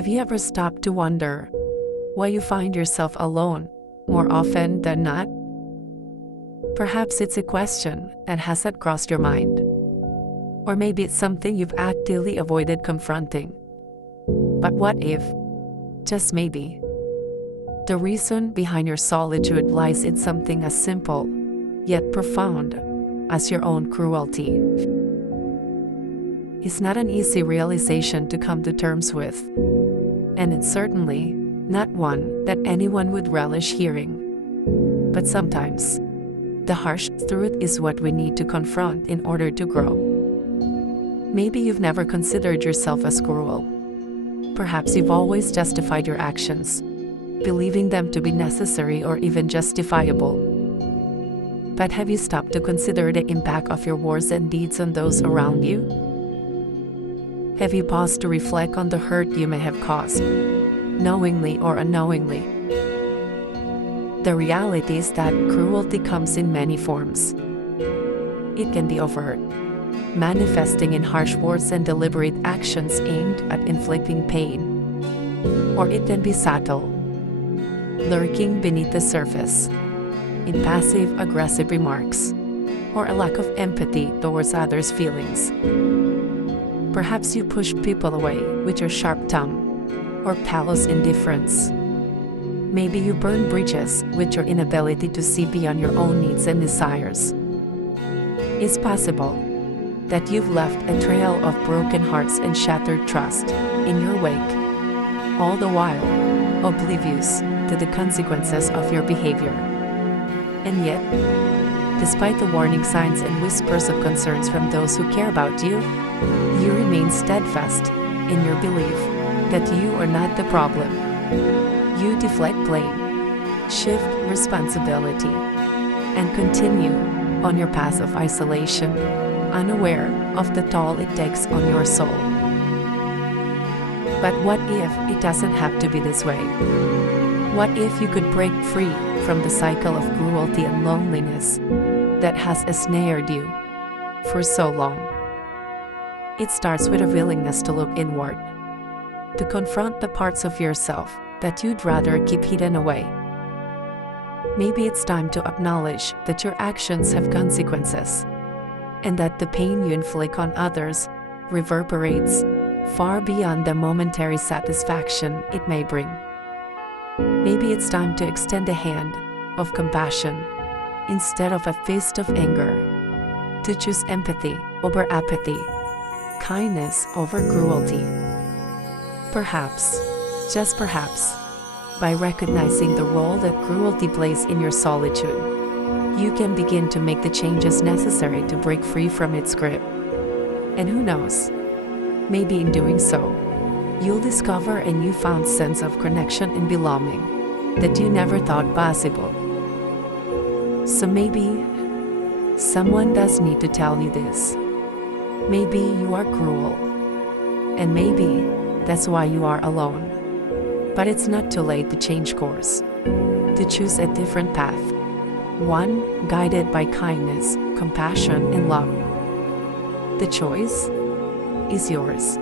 Have you ever stopped to wonder why you find yourself alone more often than not? Perhaps it's a question that hasn't crossed your mind. Or maybe it's something you've actively avoided confronting. But what if, just maybe, the reason behind your solitude lies in something as simple, yet profound, as your own cruelty? It's not an easy realization to come to terms with, and it's certainly not one that anyone would relish hearing. But sometimes, the harsh truth is what we need to confront in order to grow. Maybe you've never considered yourself as cruel. Perhaps you've always justified your actions, believing them to be necessary or even justifiable. But have you stopped to consider the impact of your words and deeds on those around you? Have you paused to reflect on the hurt you may have caused, knowingly or unknowingly? The reality is that cruelty comes in many forms. It can be overt, manifesting in harsh words and deliberate actions aimed at inflicting pain. Or it can be subtle, lurking beneath the surface, in passive-aggressive remarks, or a lack of empathy towards others' feelings. Perhaps you push people away with your sharp tongue, or callous indifference. Maybe you burn bridges with your inability to see beyond your own needs and desires. It's possible that you've left a trail of broken hearts and shattered trust in your wake, all the while oblivious to the consequences of your behavior. And yet, despite the warning signs and whispers of concerns from those who care about you, you remain steadfast in your belief that you are not the problem. You deflect blame, shift responsibility, and continue on your path of isolation, unaware of the toll it takes on your soul. But what if it doesn't have to be this way? What if you could break free from the cycle of cruelty and loneliness that has ensnared you for so long? It starts with a willingness to look inward, to confront the parts of yourself that you'd rather keep hidden away. Maybe it's time to acknowledge that your actions have consequences, and that the pain you inflict on others reverberates far beyond the momentary satisfaction it may bring. Maybe it's time to extend a hand of compassion instead of a fist of anger, to choose empathy over apathy, kindness over cruelty. Perhaps, just perhaps, by recognizing the role that cruelty plays in your solitude, you can begin to make the changes necessary to break free from its grip. And who knows, maybe in doing so, you'll discover a newfound sense of connection and belonging that you never thought possible. So maybe someone does need to tell you this. Maybe you are cruel, and maybe that's why you are alone. But it's not too late to change course, to choose a different path, one guided by kindness, compassion, and love. The choice is yours.